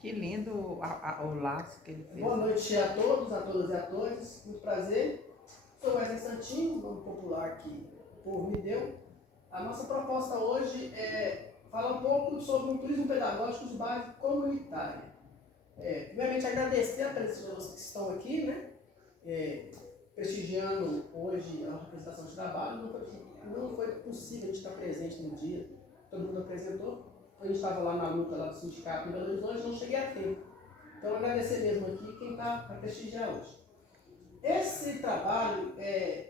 Que lindo o laço que ele fez. Boa noite a todos, a todas e a todos. Muito prazer. Sou Wesley Santinho, nome popular que o povo me deu. A nossa proposta hoje é falar um pouco sobre o turismo pedagógico de base comunitária. Primeiramente, agradecer a presença de vocês que estão aqui, né? Prestigiando hoje a representação de trabalho. Não foi possível a gente estar presente no dia, todo mundo apresentou. A gente estava lá na luta lá do sindicato em Belo Horizonte, não cheguei a tempo. Então, agradecer mesmo aqui quem está para prestigiar hoje. Esse trabalho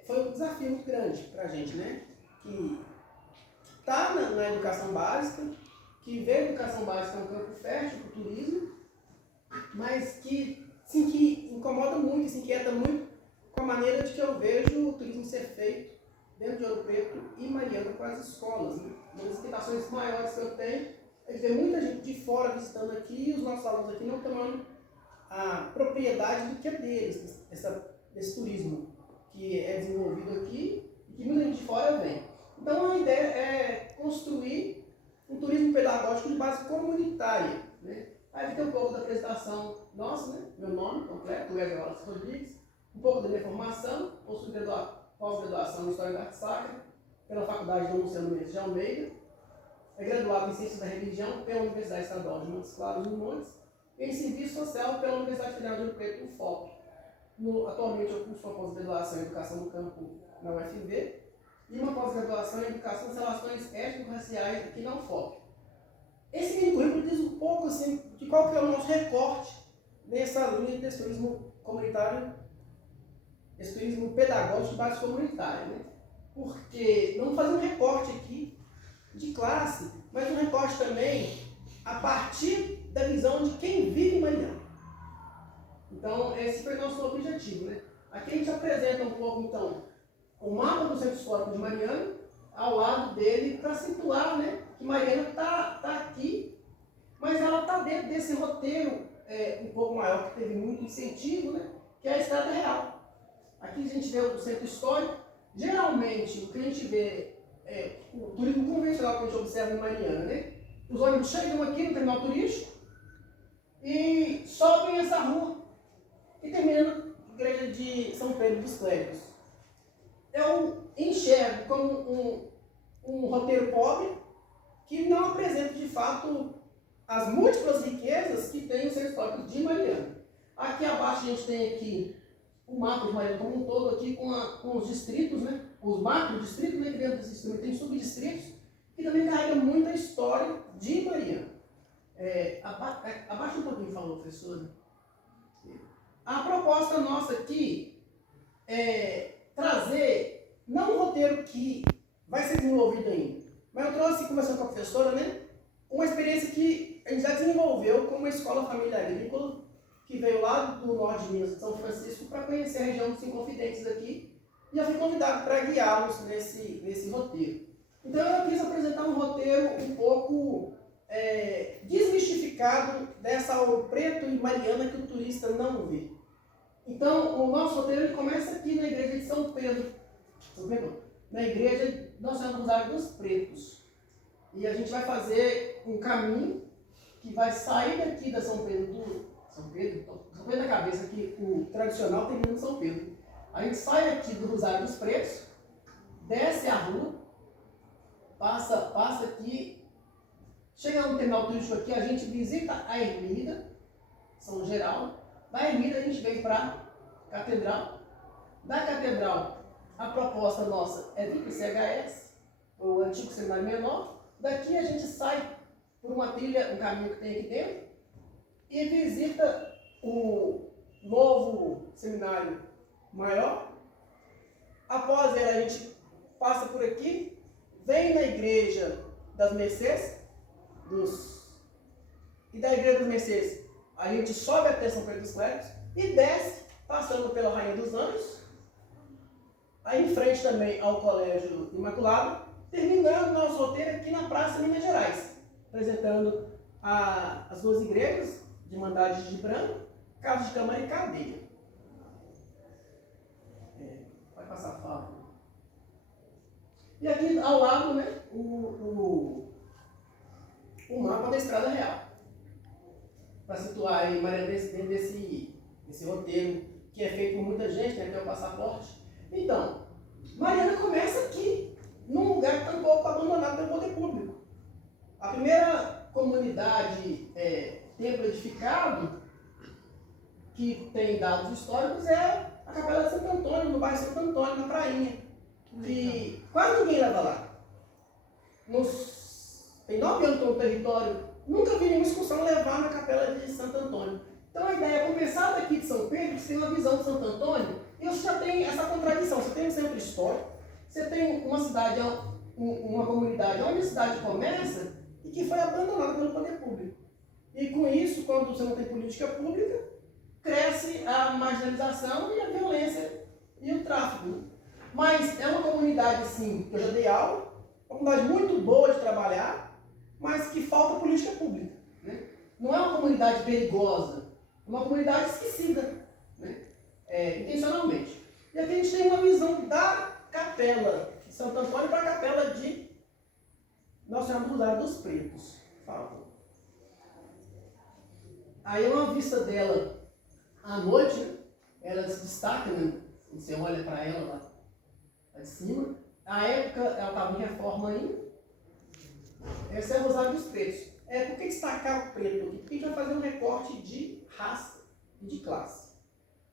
foi um desafio muito grande para a gente, né? Que está na educação básica, que vê a educação básica um campo fértil para o turismo, mas que incomoda muito, se inquieta muito com a maneira de que eu vejo o turismo ser feito dentro de Ouro Preto e Mariana com as escolas. Né? Uma das inquietações maiores que eu tenho é de ver muita gente de fora visitando aqui e os nossos alunos aqui não tomando a propriedade do que é deles, desse turismo que é desenvolvido aqui e que muita gente de fora vem. Então a ideia é construir um turismo pedagógico de base comunitária. Né? Aí tem um pouco da apresentação nossa, né? Meu nome completo, Wesley Rodrigues, um pouco da minha formação, possuo pós-graduação em História da Arte Sacra pela Faculdade Dom Luciano Mendes de Almeida, é graduado em Ciências da Religião pela Universidade Estadual de Montes Claros, no Montes, e em Serviço Social pela Universidade Federal de Ouro Preto, UFOP. Atualmente eu curso uma pós-graduação em Educação do Campo na UFV e uma pós-graduação em Educação e Relações Étnico-Raciais aqui na UFOP. Esse mini currículo diz um pouco assim, de qual que é o nosso recorte nessa linha desse turismo comunitário, esse turismo pedagógico de base comunitária. Né? Porque não fazer um recorte aqui de classe, mas um recorte também a partir da visão de quem vive em Mariana. Então, esse foi o nosso objetivo. Né? Aqui a gente apresenta um pouco, então, o mapa do Centro Histórico de Mariana, ao lado dele, para situar, né, que Mariana está aqui, mas ela está dentro desse roteiro um pouco maior, que teve muito incentivo, né, que é a Estrada Real. Aqui a gente vê o Centro Histórico. Geralmente, o que a gente vê o turismo convencional que a gente observa em Mariana, né? Os ônibus chegam aqui no terminal turístico e sobem essa rua e terminam na igreja de São Pedro dos Clérigos. Eu enxergo como um roteiro pobre que não apresenta de fato as múltiplas riquezas que tem o Centro Histórico de Mariana. Aqui abaixo a gente tem aqui o mapa de Mariana como um todo aqui com os distritos, né? Os macro-distritos, né? Que dentro desse sistema tem subdistritos, que também carregam muita história de Mariana. Abaixa um pouquinho, falou, professora. A proposta nossa aqui é trazer, não um roteiro que vai ser desenvolvido ainda, mas eu trouxe, conversando com a professora, né? Uma experiência que a gente já desenvolveu com uma escola família agrícola, que veio lá do norte de Minas, de São Francisco, para conhecer a região dos Inconfidentes aqui, e eu fui convidado para guiá-los nesse roteiro. Então eu quis apresentar um roteiro um pouco desmistificado dessa Ouro Preto e Mariana que o turista não vê. Então o nosso roteiro ele começa aqui na igreja de São Pedro, na igreja Nossa Senhora dos Águias Pretos. E a gente vai fazer um caminho que vai sair daqui da São Pedro da cabeça, que o tradicional termina em São Pedro. A gente sai aqui do Rosário dos Pretos, desce a rua, passa aqui, chega no terminal turístico aqui, a gente visita a ermida, São Geraldo. Da ermida a gente vem para a catedral. Da catedral, a proposta nossa é vir para o CHS, o antigo seminário menor. Daqui a gente sai por uma trilha, um caminho que tem aqui dentro, e visita o novo seminário maior. Após ele, a gente passa por aqui, vem na igreja das Mercês, e da igreja das Mercês a gente sobe até São Pedro dos Clérigos e desce, passando pela Rainha dos Anjos, aí em frente também ao Colégio Imaculado, terminando nosso roteiro aqui na Praça Minas Gerais, apresentando as duas igrejas de Irmandade de Branco, Casa de Câmara e Cadeia. Vai passar a fala. E aqui ao lado, né, o mapa da Estrada Real. para situar aí Mariana dentro desse roteiro que é feito por muita gente, né, que é o passaporte. Então, Mariana começa aqui, num lugar que está um pouco abandonado pelo poder público. A primeira comunidade templo edificado, que tem dados históricos, é a Capela de Santo Antônio, no bairro Santo Antônio, na Prainha. Que quase ninguém leva lá. Tem 9 anos que eu estou no território, nunca vi nenhuma excursão levar na Capela de Santo Antônio. Então a ideia é começar daqui de São Pedro, você tem uma visão de Santo Antônio, e você já tem essa contradição. Você tem um centro histórico, você tem uma cidade, uma comunidade onde a cidade começa e que foi abandonada pelo poder público. E com isso, quando você não tem política pública, cresce a marginalização e a violência e o tráfico. Mas é uma comunidade, sim, que eu já dei aula, uma comunidade muito boa de trabalhar, mas que falta política pública. Né? Não é uma comunidade perigosa, é uma comunidade esquecida, né? Intencionalmente. E aqui a gente tem uma visão da Capela de Santo Antônio para a Capela de Nossa Senhora do Rosário dos Pretos. Fala. Aí é uma vista dela à noite, né? Ela se destaca, né? Você olha para ela lá de cima. Na época, ela estava em reforma ainda. Esse é o Rosário dos Pretos. Por que destacar o preto aqui? Porque a gente vai fazer um recorte de raça e de classe.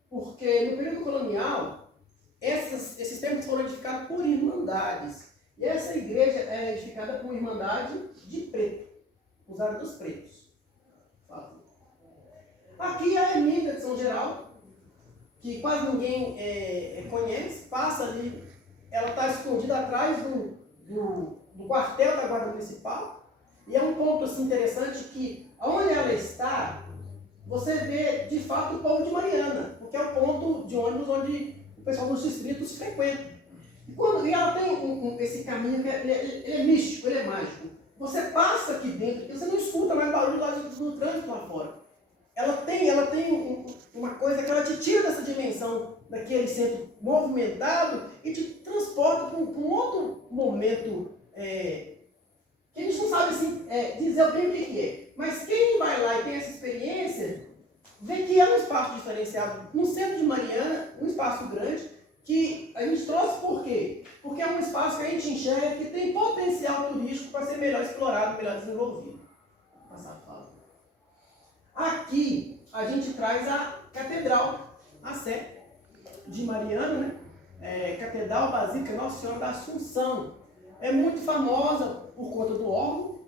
Porque no período colonial, esses templos foram edificados por irmandades. E essa igreja é edificada por uma irmandade de preto, Rosário dos Pretos. Aqui é a ermida de São Geraldo, que quase ninguém conhece, passa ali, ela está escondida atrás do quartel da Guarda Municipal, e é um ponto assim, interessante que, onde ela está, você vê de fato o povo de Mariana, porque é o ponto de ônibus onde o pessoal dos distritos frequenta. E ela tem esse caminho que ele é místico, ele é mágico. Você passa aqui dentro, você não escuta mais barulho lá do trânsito lá fora. Ela tem uma coisa que ela te tira dessa dimensão, daquele centro movimentado, e te transporta para um outro momento que a gente não sabe assim, dizer bem o que é. Mas quem vai lá e tem essa experiência, vê que é um espaço diferenciado. No centro de Mariana, um espaço grande, que a gente trouxe por quê? Porque é um espaço que a gente enxerga que tem potencial turístico para ser melhor explorado, melhor desenvolvido. Vou passar a fala. Aqui a gente traz a catedral, a Sé de Mariana, né? Catedral Basílica Nossa Senhora da Assunção. É muito famosa por conta do órgão,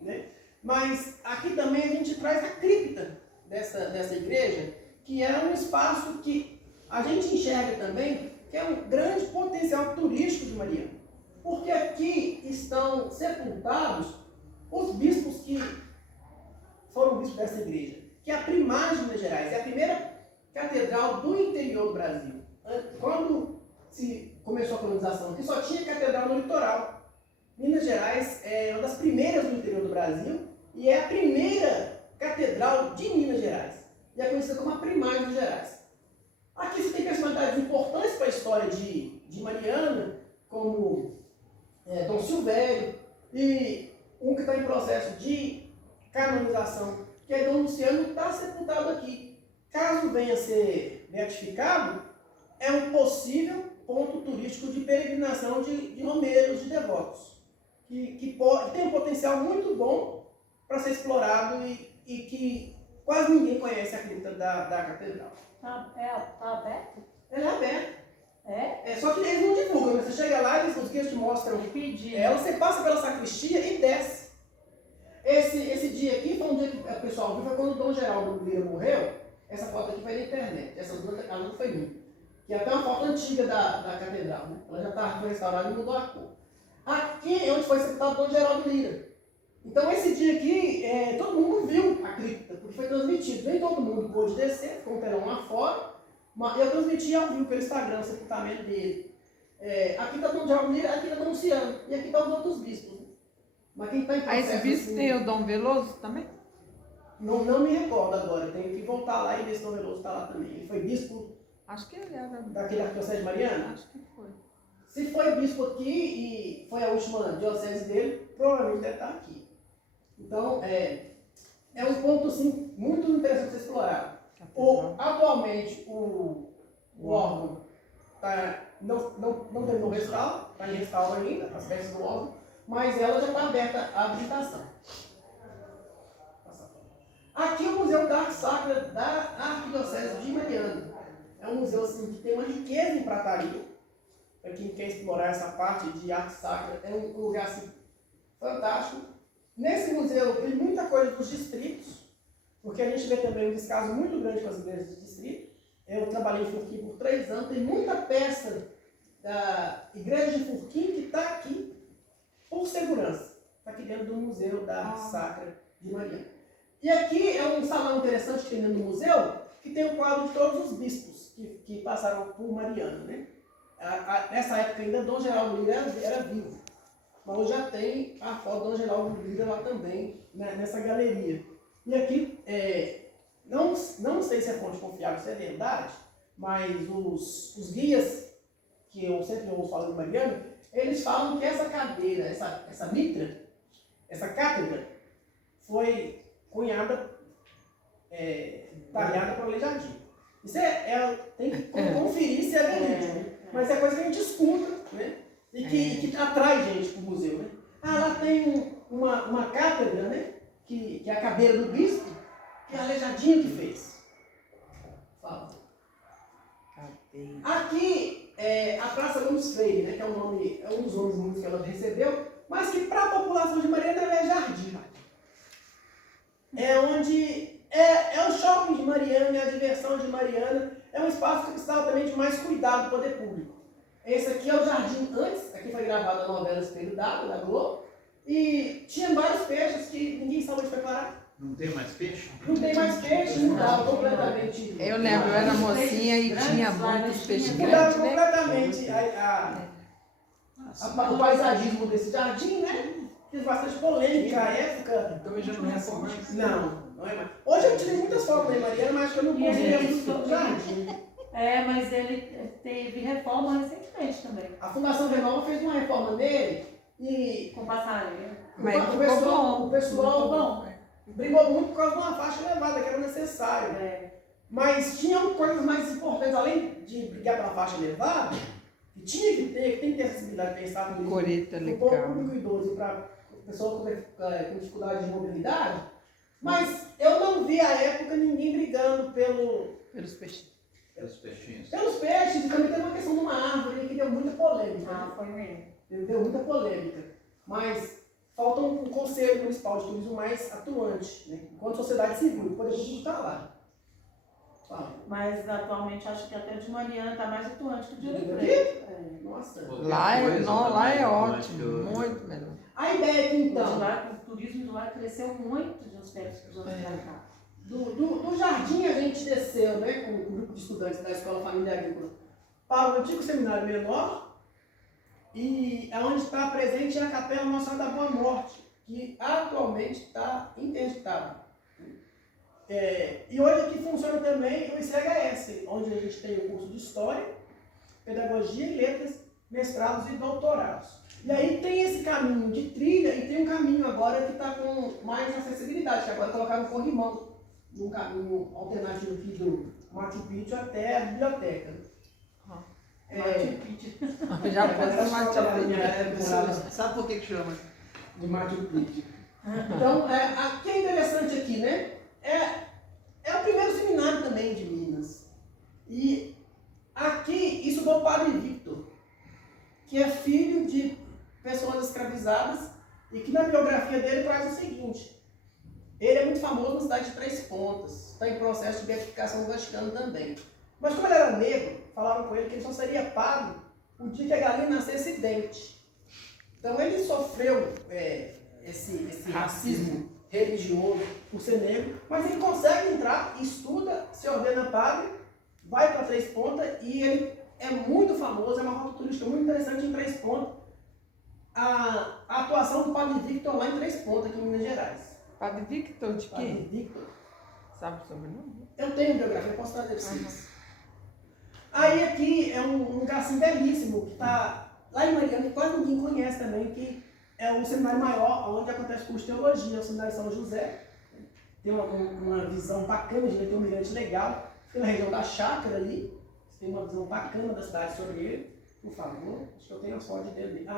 né? Mas aqui também a gente traz a cripta dessa igreja, que é um espaço que a gente enxerga também que é um grande potencial turístico de Mariana. Porque aqui estão sepultados os bispos que foram bispos dessa igreja, que é a primaz de Minas Gerais, é a primeira catedral do interior do Brasil. Quando se começou a colonização aqui, só tinha catedral no litoral. Minas Gerais é uma das primeiras do interior do Brasil e é a primeira catedral de Minas Gerais. E é conhecida como a primaz de Minas Gerais. Aqui você tem personalidades importantes para a história de Mariana, como Dom Silvério, e um que está em processo de canonização, que é Dom Luciano, que está sepultado aqui. Caso venha a ser beatificado, é um possível ponto turístico de peregrinação de romeiros, de devotos, que tem um potencial muito bom para ser explorado e que quase ninguém conhece a cripta da catedral. Está aberto? Ela é aberta. Só que eles não divulgam, né? Você chega lá e os guias te mostram ela, você passa pela sacristia e desce. Esse dia aqui foi um dia que o pessoal viu, foi quando o Dom Geraldo Lira morreu. Essa foto aqui foi na internet, essa não foi minha. Que é até uma foto antiga da catedral, né? Ela já foi restaurada e mudou a cor. Aqui é onde foi sepultado o Dom Geraldo Lira. Então esse dia aqui, todo mundo viu a cripta, porque foi transmitido. Nem todo mundo pôde descer, ficou um telão lá fora. Mas eu transmiti ao vivo pelo Instagram o sepultamento dele. Aqui está o Dom Geraldo Lira, aqui está o Dom Luciano. E aqui estão os outros bispos. Mas quem está em processo, esse bispo assim, tem o Dom Veloso também? Não me recordo agora. Tenho que voltar lá e ver se o Dom Veloso está lá também. Ele foi bispo Acho que ele era. daquele arquidiocese de Mariana? Acho que foi. Se foi bispo aqui e foi a última diocese dele, provavelmente deve estar aqui. Então, é um ponto sim, muito interessante de ser explorado. Atualmente, o órgão não terminou o restauro, está em restauro ainda, as peças do órgão, mas ela já está aberta à visitação. Aqui é o Museu da Arte Sacra da Arquidiocese de Mariana. É um museu assim, que tem uma riqueza em prataria. Para quem quer explorar essa parte de arte sacra, é um lugar assim, fantástico. Nesse museu tem muita coisa dos distritos, porque a gente vê também um descaso muito grande com as igrejas de distrito. Eu trabalhei em Furquim por 3 anos, tem muita peça da igreja de Furquim que está aqui por segurança. Está aqui dentro do Museu da Arte Sacra de Mariana. E aqui é um salão interessante que tem dentro do museu, que tem o quadro de todos os bispos que passaram por Mariana, né? Nessa época ainda Dom Geraldo Lira era vivo, mas hoje já tem a foto de Dom Geraldo Lira lá também, né, nessa galeria. E aqui, não sei se é fonte confiável, se é verdade, mas os guias que eu sempre ouço falando de Mariana, eles falam que essa cadeira, essa mitra, essa cátedra, foi cunhada, talhada para Aleijadinho. Isso tem que conferir se é verídico. Mas é coisa que a gente escuta, né? E que atrai gente para o museu, né? Lá tem uma cátedra, né? Que é a cadeira do bispo, que é Aleijadinho que fez. Fala. Aqui é a Praça Gomes Freire, né? Que é um dos nomes muitos que ela recebeu, mas que para a população de Mariana é jardim. É onde é o shopping de Mariana, é a diversão de Mariana, é um espaço que precisava também de mais cuidado do poder público. Esse aqui é o jardim antes, aqui foi gravada a novela Espelho d'Água, da Globo, e tinha vários peixes que ninguém sabe onde foi parar. Não tem mais peixe? Não tem mais peixe, mudava completamente. Eu lembro, eu era mocinha e tinha muitos peixes grandes, Mudava completamente o paisagismo desse jardim, né? Fiz bastante polêmica à época. Então já não é assim mais? Não é mais. Hoje eu tirei muitas fotos da Mariana, mas acho que eu não consegui muito jardim. Mas ele teve reforma recentemente também. A Fundação Renova fez uma reforma nele e Com passarinho. Mas o ficou bom. pessoal Ficou bom. brigou muito por causa de uma faixa elevada, que era necessário. Mas tinham coisas mais importantes, além de brigar pela faixa elevada, que tem que ter acessibilidade, pensar no Coreta povo legal. público idoso e para pessoas com dificuldade de mobilidade. Mas eu não vi à época ninguém brigando Pelos peixes. Os peixinhos. pelos peixes, e também tem uma questão de uma árvore que deu muita polêmica. Foi mesmo. Deu muita polêmica. Mas falta um conselho municipal de turismo mais atuante, né? Enquanto sociedade civil, o poder público está lá. Mas atualmente acho que até o de Mariana está mais atuante que o de Ouro Aqui? Preto. Nossa. Lá é ótimo, muito melhor. A ideia aqui, Então, então, o turismo de lá cresceu muito de uns tempos para os anos pra cá. do jardim a gente desceu, né, com um grupo de estudantes da Escola Família Agrícola para o antigo seminário menor, e é onde está presente a Capela Nossa Senhora da Boa Morte, que atualmente está interditada. E hoje aqui funciona também o ICHS, onde a gente tem o curso de História, Pedagogia e Letras, mestrados e doutorados. E aí tem esse caminho de trilha e tem um caminho agora que está com mais acessibilidade, que agora colocaram um corrimão num caminho alternativo aqui do Machu Picchu até a biblioteca. Machu Picchu. Já pôs o Machu Picchu. Sabe por que chama? De Machu Picchu. Então, o que é interessante aqui, né? É o primeiro seminário também de Minas. E aqui estudou o Padre Victor, que é filho de pessoas escravizadas e que na biografia dele traz o seguinte: ele é muito famoso na cidade de Três Pontas, está em processo de beatificação do Vaticano também. Mas como ele era negro, falaram com ele que ele só seria padre o dia que a galinha nascesse idente. Então ele sofreu esse racismo religioso por ser negro, mas ele consegue entrar, estuda, se ordena padre, vai para Três Pontas e ele é muito famoso, é uma rota turística muito interessante em Três Pontas. A atuação do Padre Victor lá em Três Pontas, aqui em Minas Gerais. Padre Victor de Padre quem? Victor. Sabe o sobrenome? Eu tenho biografia, eu posso trazer para vocês. Aí aqui é um lugar assim belíssimo, que está lá em Mariana, que quase ninguém conhece também, que é o seminário maior, onde acontece o curso de teologia, o seminário São José. tem uma visão bacana, de tem um mirante legal, fica na região da chácara ali, você tem uma visão bacana da cidade sobre ele. Por favor, acho que eu tenho as fotos dele.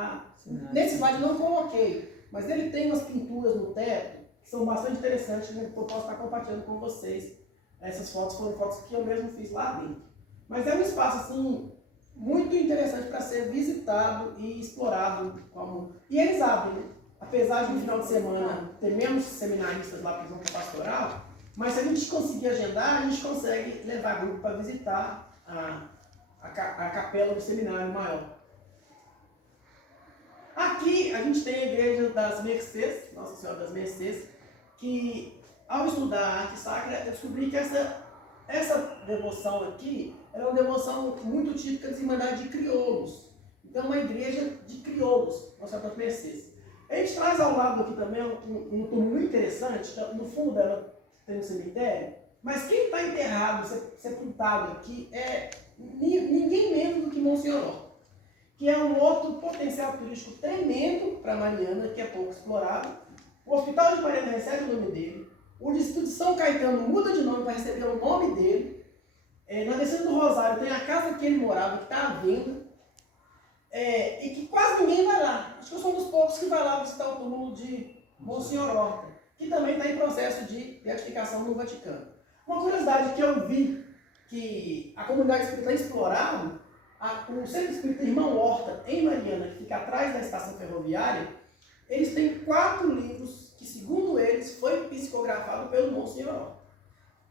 Nesse slide não coloquei, mas ele tem umas pinturas no teto que são bastante interessantes, né, que eu posso estar compartilhando com vocês. Essas fotos foram fotos que eu mesmo fiz lá dentro. Mas é um espaço assim muito interessante para ser visitado e explorado. E eles abrem, apesar de no final de semana ter menos seminaristas lá que vão para pastoral, mas se a gente conseguir agendar, a gente consegue levar grupo para visitar a capela do seminário maior. Aqui a gente tem a igreja das Mercês, Nossa Senhora das Mercês, que ao estudar a arte sacra, eu descobri que essa devoção aqui era uma devoção muito típica das Irmandades de Crioulos. Então é uma igreja de crioulos, Nossa Senhora das Mercês. A gente traz ao lado aqui também um túmulo muito interessante, no fundo dela tem um cemitério, mas quem está enterrado, sepultado aqui é ninguém menos do que Monsenhor, que é um outro potencial turístico tremendo para Mariana, que é pouco explorado. O Hospital de Mariana recebe o nome dele, o Distrito de São Caetano muda de nome para receber o nome dele, na descida do Rosário tem a casa que ele morava, que está à venda, e que quase ninguém vai lá. Acho que eu sou um dos poucos que vai lá visitar o túmulo de Monsenhor Horta, que também está em processo de beatificação no Vaticano. Uma curiosidade que eu vi, que a comunidade espírita tem explorado, o Centro Espírita Irmão Horta, em Mariana, que fica atrás da estação ferroviária, eles têm 4 livros que, segundo eles, foi psicografado pelo Monsenhor Horta.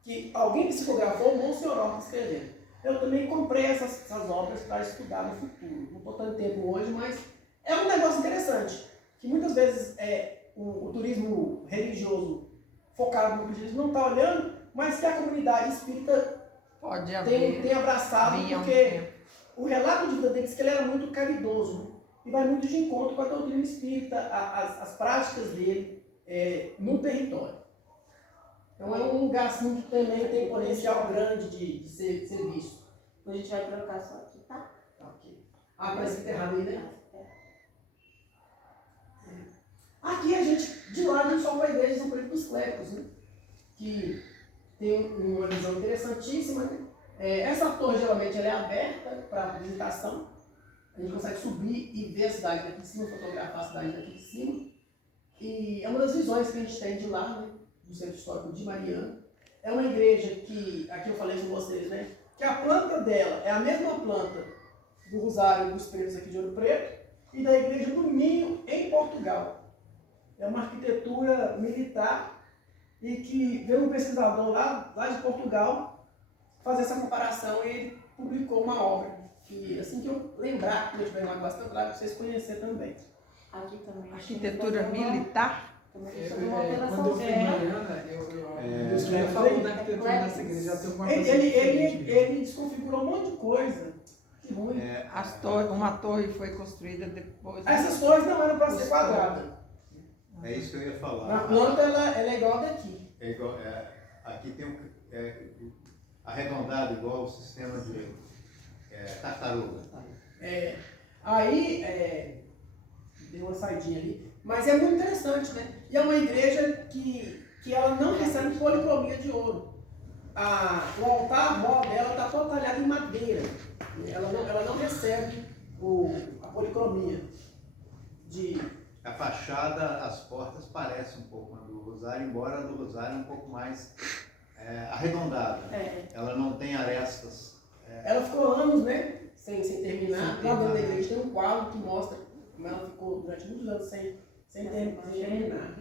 Que alguém psicografou o Monsenhor Horta escrevendo. Eu também comprei essas obras para estudar no futuro. Não estou tendo tempo hoje, mas é um negócio interessante, que muitas vezes o turismo religioso focado no budismo não está olhando, mas que a comunidade espírita tem abraçado, porque o relato de vida dele diz que ele era muito caridoso e vai muito de encontro com a doutrina espírita, as práticas dele no território. Então é um lugar assim, que também tem potencial grande de ser visto. A gente vai trocar só aqui, tá? Ok. Parece que tá errado aí, né? Aqui a gente, de lá, a gente só vai ver a São Pedro dos Clérigos, né? Que tem uma visão interessantíssima, né? Essa torre geralmente ela é aberta para visitação. A gente consegue subir e ver a cidade daqui de cima, fotografar a cidade daqui de cima. E é uma das visões que a gente tem de lá, né? Do Centro Histórico de Mariana. É uma igreja que, aqui eu falei com vocês, né? Que a planta dela é a mesma planta do Rosário dos Pretos aqui de Ouro Preto e da Igreja do Minho em Portugal. É uma arquitetura militar e que veio um pesquisador lá de Portugal fazer essa comparação e ele publicou uma obra que, assim que eu lembrar, que eu tiver uma bastante lá, para vocês conhecerem também. Aqui também. Arquitetura militar? Também Quando eu fui em Mariana, eu falo da arquitetura dessa igreja, já tem alguma coisa Ele desconfigurou um monte de coisa. Que ruim. Uma torre foi construída depois. Essas torres não eram para ser quadradas. É isso que eu ia falar. Na planta ela é igual a daqui. Aqui tem arredondado igual o sistema de tartaruga. Aí deu uma saidinha ali. Mas é muito interessante, né? E é uma igreja que ela não recebe policromia de ouro. O altar mor dela está todo talhado em madeira. Ela não recebe a policromia. A fachada, as portas parecem um pouco com a do Rosário, embora a do Rosário é um pouco mais arredondada. Ela não tem arestas. Ela ficou anos, né? Sem terminar. Lá dentro da igreja tem um quadro que mostra como ela ficou durante muitos anos sem terminar.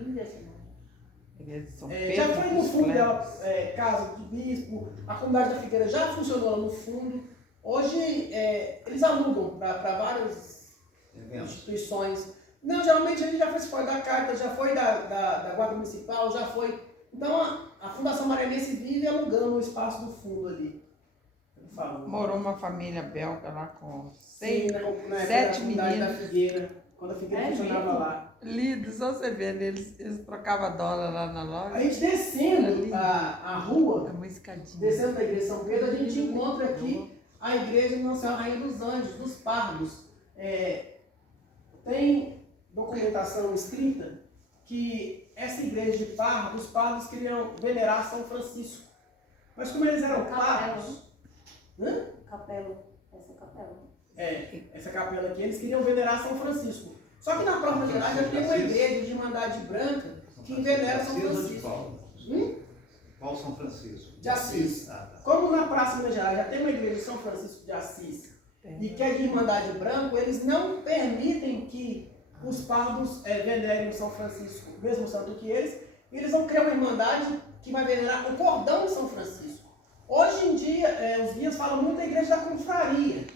Já foi no fundo dela, casa do bispo, a comunidade da Figueira já funcionou lá no fundo. Hoje eles alugam para várias instituições. Não, geralmente a gente já fez fora da Carta, já foi da Guarda Municipal, já foi. Então a Fundação Marianense vive alugando o espaço do fundo ali. Morou uma família belga lá com 7 meninos. Da Figueira, quando a Figueira funcionava lá. Lindo, só você vendo, eles trocavam dólar lá na loja. A gente descendo a rua, uma escadinha. Descendo da igreja de São Pedro, a gente encontra aqui a igreja de Nossa Senhora Rainha dos Anjos, dos Pardos. Tem documentação escrita que essa igreja de Pardo, os pardos queriam venerar São Francisco. Mas como eles eram pardos... Capela. Essa capela. Essa capela aqui, eles queriam venerar São Francisco. Só que na própria Gerais já tem uma igreja de Irmandade Branca que venera São Francisco. Qual São Francisco? De Assis. Ah, tá. Como na Praça Minas Gerais já tem uma igreja de São Francisco de Assis e que é de Irmandade Branca, eles não permitem que os pardos venerem São Francisco, mesmo santo que eles, e eles vão criar uma irmandade que vai venerar o cordão de São Francisco. Hoje em dia, os guias falam muito da igreja da confraria.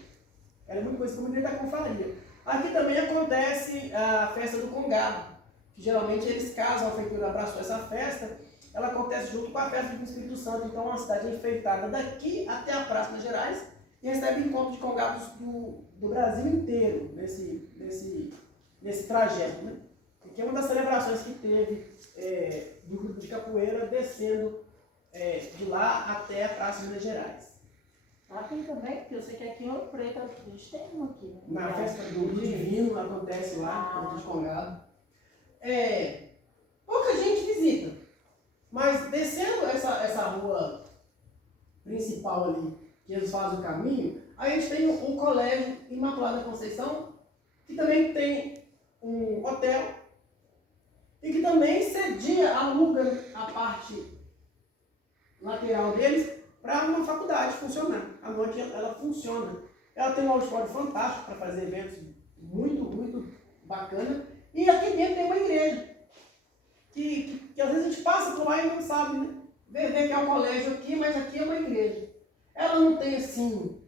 Ela é muito conhecida como igreja da confraria. Aqui também acontece a festa do Congado, que geralmente eles casam, a prefeitura abraçou essa festa, ela acontece junto com a festa do Espírito Santo, então é uma cidade enfeitada daqui até a Praça Minas Gerais e recebe encontro de congados do Brasil inteiro nesse trajeto, né? Que é uma das celebrações que teve do grupo de capoeira descendo de lá até a Praça Minas Gerais. Lá tem também, porque eu sei que aqui em Ouro Preto a gente tem um aqui, né? Na festa do Divino acontece lá, encontro de congado. Pouca gente visita, mas descendo essa rua principal ali, que eles fazem o caminho, aí a gente tem o Colégio Imaculada Conceição, que também tem um hotel e que também aluga a parte lateral deles para uma faculdade funcionar. À noite ela funciona. Ela tem um auditório fantástico para fazer eventos muito, muito bacana. E aqui dentro tem uma igreja que às vezes a gente passa por lá e não sabe, né? Vê que é um colégio aqui, mas aqui é uma igreja. Ela não tem assim,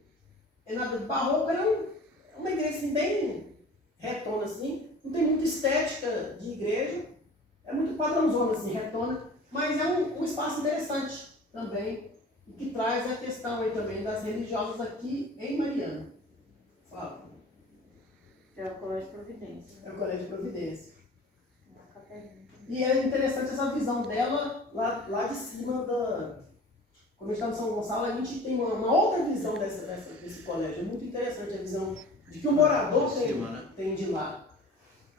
nada de barroco, ela é uma igreja assim, bem retona assim, não tem muita estética de igreja, é muito padrãozona assim, retona, mas é um espaço interessante também, e que traz a questão aí também das religiosas aqui em Mariana. Fala. É o Colégio Providência. É o Colégio Providência. Uma capelinha. E é interessante essa visão dela lá de cima Quando a gente está no São Gonçalo, a gente tem uma outra visão desse colégio. É muito interessante a visão de que o morador tem de lá.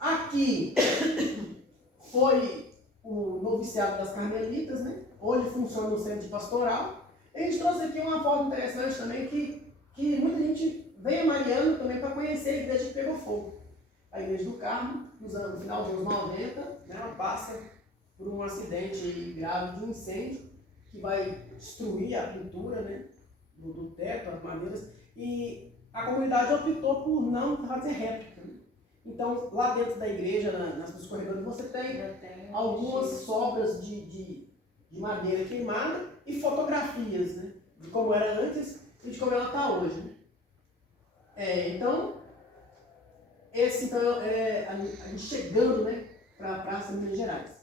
Aqui foi o noviciado das Carmelitas, né? Hoje funciona no centro de pastoral. A gente trouxe aqui uma forma interessante também que muita gente vem a Mariana também para conhecer a igreja que pegou fogo. A igreja do Carmo, no final dos anos 90, né, ela passa por um acidente grave de um incêndio que vai destruir a pintura, né, do teto, as madeiras, e a comunidade optou por não fazer réplica. Né? Então, lá dentro da igreja, nos corredores, você tem algumas sobras de madeira queimada e fotografias, né, de como era antes e de como ela está hoje. Né? Então, a gente chegando, né, para a Praça Minas Gerais.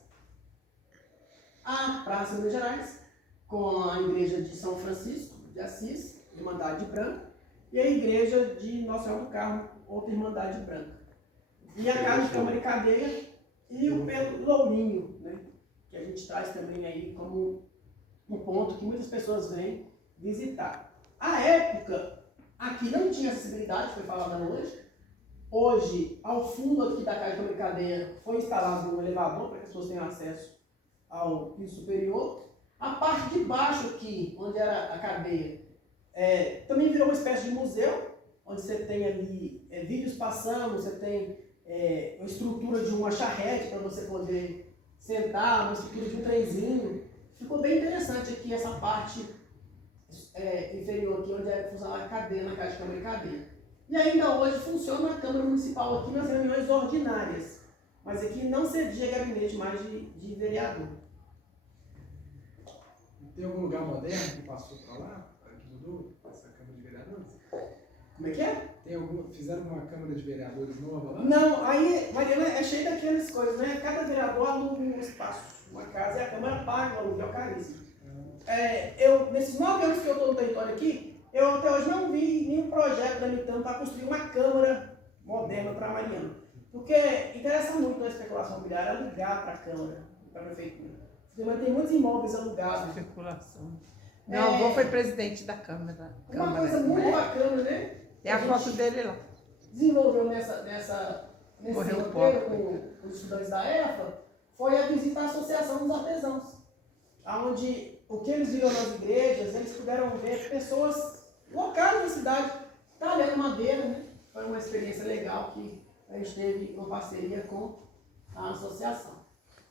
A Praça Minas Gerais, com a igreja de São Francisco de Assis, Irmandade Branca, e a igreja de Nossa Senhora do Carmo, outra Irmandade Branca. E a Casa de Câmara e Cadeia e o Pedro Lourinho, né, que a gente traz também aí como um ponto que muitas pessoas vêm visitar. À época, aqui não tinha acessibilidade, foi falada hoje. Hoje, ao fundo aqui da Casa de Câmara e Cadeia, foi instalado um elevador para que as pessoas tenham acesso ao piso superior. A parte de baixo aqui, onde era a cadeia, também virou uma espécie de museu, onde você tem ali vídeos passando, você tem uma estrutura de uma charrete para você poder sentar, uma estrutura de um trenzinho. Ficou bem interessante aqui essa parte inferior aqui, onde funciona a cadeia, na Casa de Câmara e Cadeia. E ainda hoje funciona a Câmara Municipal aqui nas reuniões ordinárias, mas aqui não cedia gabinete mais de vereador. Tem algum lugar moderno que passou para lá, que mudou essa Câmara de Vereadores? Como é que é? Fizeram uma Câmara de Vereadores nova lá? Não, aí Mariana é cheia daquelas coisas, né? Cada vereador aluga um espaço, uma casa, e a Câmara paga o aluguel caríssimo. Nesses 9 anos que eu estou no território aqui, eu até hoje não vi nenhum projeto tramitando para construir uma Câmara moderna para Mariana. Porque interessa muito na especulação imobiliária alugar para a Câmara, para a Prefeitura. Tem muitos imóveis alugados. Especulação. Meu avô foi presidente da Câmara. Uma coisa muito bacana, né? Tem a foto dele lá. Desenvolveu nesse Morreu roteiro com os estudantes da EFA, foi a visita à Associação dos Artesãos, onde o que eles viram nas igrejas, eles puderam ver pessoas locais da cidade talhando madeira, né? Foi uma experiência legal que a gente teve uma parceria com a associação.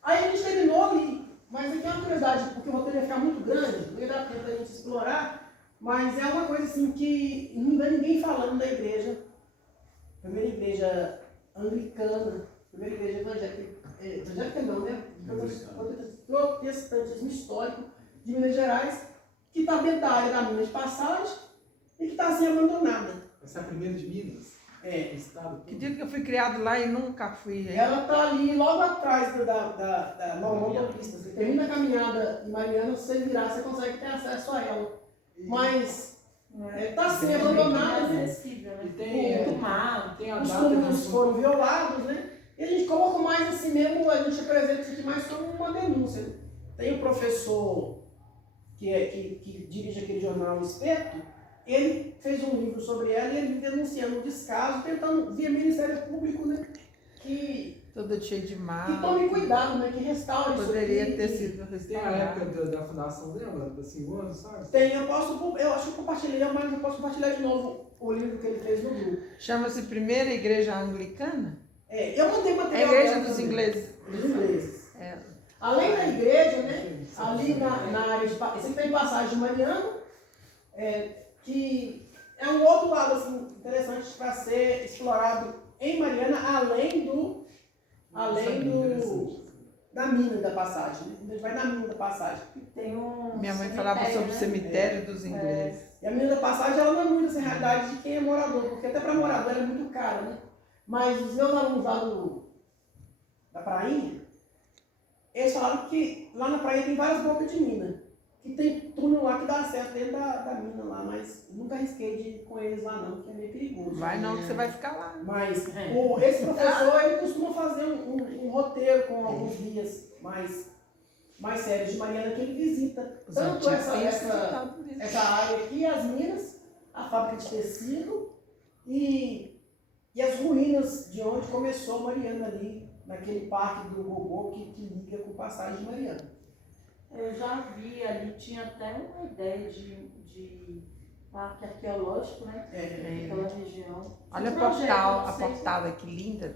Aí a gente terminou ali, mas aqui é uma curiosidade, porque o roteiro ia ficar muito grande, não ia dar tempo da gente explorar, mas é uma coisa assim que não vê ninguém falando da igreja, primeira igreja anglicana, primeira igreja evangélica não, né? Protestantismo histórico de Minas Gerais, que está dentro da área da mina de passagem e que está assim abandonada. Essa é a primeira de Minas? É. Estado. Acredito que eu fui criado lá e nunca fui. Ela está ali logo atrás da Normal Paulista. Você termina a caminhada em Mariana, se você virar, você consegue ter acesso a ela. Mas está assim abandonada, né? Acessível, né? E tem, Muito mal. tem a Os data túmulos foram violados, né? E a gente colocou mais assim mesmo, a gente apresenta isso aqui mais como uma denúncia. Né? Tem um professor que dirige aquele jornal Espeto, ele fez um livro sobre ela e ele denunciando o descaso, tentando, via Ministério Público, né? Que Todo cheio de mar. tome cuidado, né? Que restaure isso. Poderia aqui, ter sido Tem a restaurado. época da fundação dela, da 5 anos, sabe? Tem, eu acho que eu compartilhei, mas eu posso compartilhar de novo o livro que ele fez no grupo. Chama-se Primeira Igreja Anglicana? Eu mandei É a material. igreja dela dos também. ingleses. Dos ingleses. É. Além da igreja, né? Ali na área de. Esse aqui tem passagem de Mariano, que é um outro lado assim, interessante para ser explorado em Mariana, além da mina da passagem. Né? A gente vai na mina da passagem. Tem um Minha mãe falava sobre o cemitério dos ingleses. E a mina da passagem ela não é muito essa realidade de quem é morador, porque até para morador ela é muito cara, né? Mas os meus alunos lá da prainha, eles falaram que lá na praia tem várias bocas de mina. Que tem túnel lá que dá acesso dentro da mina lá, mas nunca arrisquei de ir com eles lá não, porque é meio perigoso. Vai não, que você vai ficar lá. Mas esse professor, ele costuma fazer um roteiro com alguns guias mais sérios de Mariana que ele visita. Os Tanto antigos têm essa visitado isso. área aqui, as minas, a fábrica de tecido e as ruínas de onde começou Mariana ali, naquele parque do Gogô que liga com Passagem de Mariana. Eu já vi ali, tinha até uma ideia de parque arqueológico, né? Naquela região. Olha Um projeto, a não sei se- portada, que linda.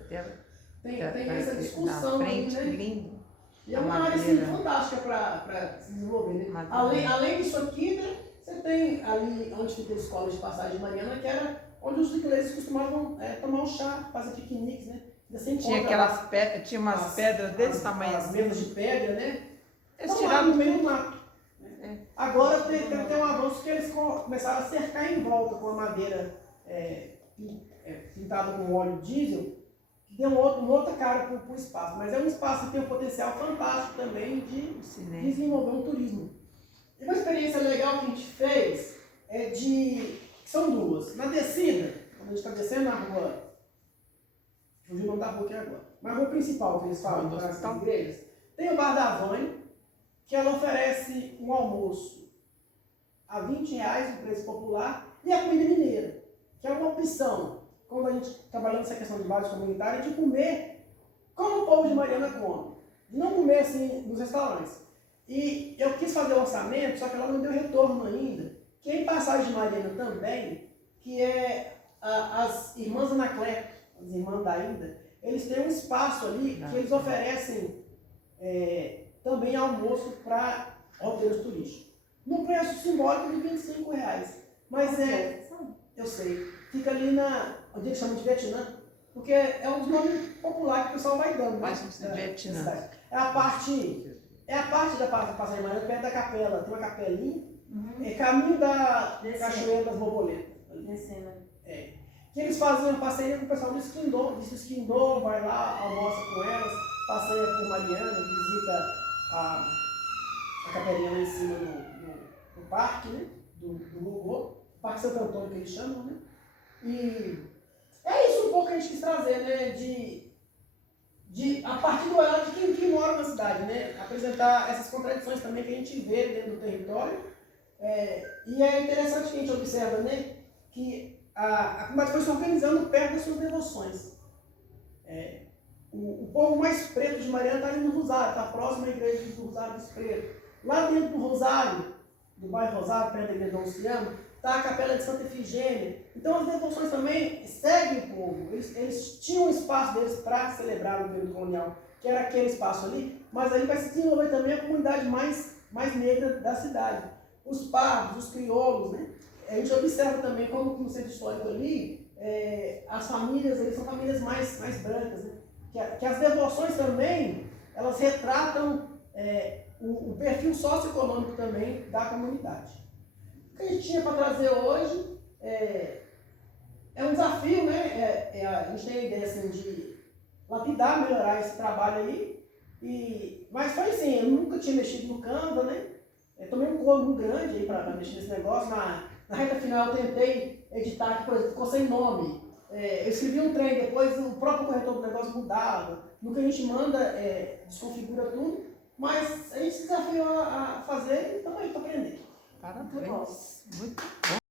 Tem essa discussão na frente, aí, que né? lindo. E é a uma área assim, madeira. fantástica para se desenvolver. Né? Madeira. Além disso aqui, né, você tem ali onde fica a escola de Passagem de Mariana, que era onde os ingleses costumavam tomar um chá, fazer piqueniques, né? Você Tinha encontra aquelas pedras, tinha umas pedras desse tamanho as assim. mesas de pedra, né? Eles Estão lá tiraram no meio do mato. É. Agora tem um avanço que eles começaram a cercar em volta com a madeira pintada com óleo diesel, que deu uma outra cara para o espaço. Mas é um espaço que tem um potencial fantástico também de desenvolver um turismo. E uma experiência legal que a gente fez são duas. Na descida, quando a gente está descendo na rua, fugiu o nome da rua aqui agora, na rua principal que eles falam, para as igrejas, tem o Bar da Vânia, que ela oferece um almoço a R$20, o preço popular, e a comida mineira, que é uma opção, quando a gente trabalhando nessa questão de bairros comunitários, de comer como o povo de Mariana come, de não comer assim nos restaurantes. E eu quis fazer o orçamento, só que ela não deu retorno ainda, que é em Passagem de Mariana também, que é as irmãs Anacleto, as irmãs da Ida, eles têm um espaço ali que eles oferecem também almoço para roteiros turísticos. Num preço simbólico de R$25. Mas eu sei, fica ali onde eles chamam de Vietnã, porque é um dos nomes populares que o pessoal vai dando. Mas Vietnã. É a parte da Passagem de Mariana, perto da capela, tem uma capelinha, caminho da Cachoeira das Borboletas. Descendo. Que eles fazem uma parceria com o pessoal do Esquindô, vai lá, almoça com elas, passeia por Mariana, visita a capelinha lá em cima no parque, né? Do Gogô, Parque Santo Antônio que eles chamam, né? E é isso um pouco que a gente quis trazer, né? A partir do olhar de quem mora na cidade, né? Apresentar essas contradições também que a gente vê dentro do território. E é interessante que a gente observa, né? Que a comunidade foi se organizando perto das suas devoções. o povo mais preto de Mariana está ali no Rosário, está próximo à igreja do Rosário dos Pretos. Lá dentro do Rosário, do bairro Rosário, perto da igreja Dom Luciano, está a capela de Santa Efigênia. Então as devoções também seguem o povo. Eles tinham um espaço deles para celebrar o período colonial, que era aquele espaço ali, mas aí vai se desenvolver também a comunidade mais negra da cidade. Os pardos, os crioulos, né? A gente observa também como no centro histórico ali, as famílias, eles são famílias mais brancas, né? Que as devoções também, elas retratam o perfil socioeconômico também da comunidade. O que a gente tinha para trazer hoje é um desafio, né? A gente tem a ideia assim, de lapidar, melhorar esse trabalho aí, mas foi assim, eu nunca tinha mexido no Canva, né? Tomei um corpo grande aí para mexer nesse negócio. Na reta final eu tentei editar, que por exemplo, ficou sem nome. Eu escrevi um trem, depois o próprio corretor do negócio mudava. No que a gente manda, desconfigura tudo, mas a gente se desafiou a fazer, então aí para aprender. Parabéns. Muito bom.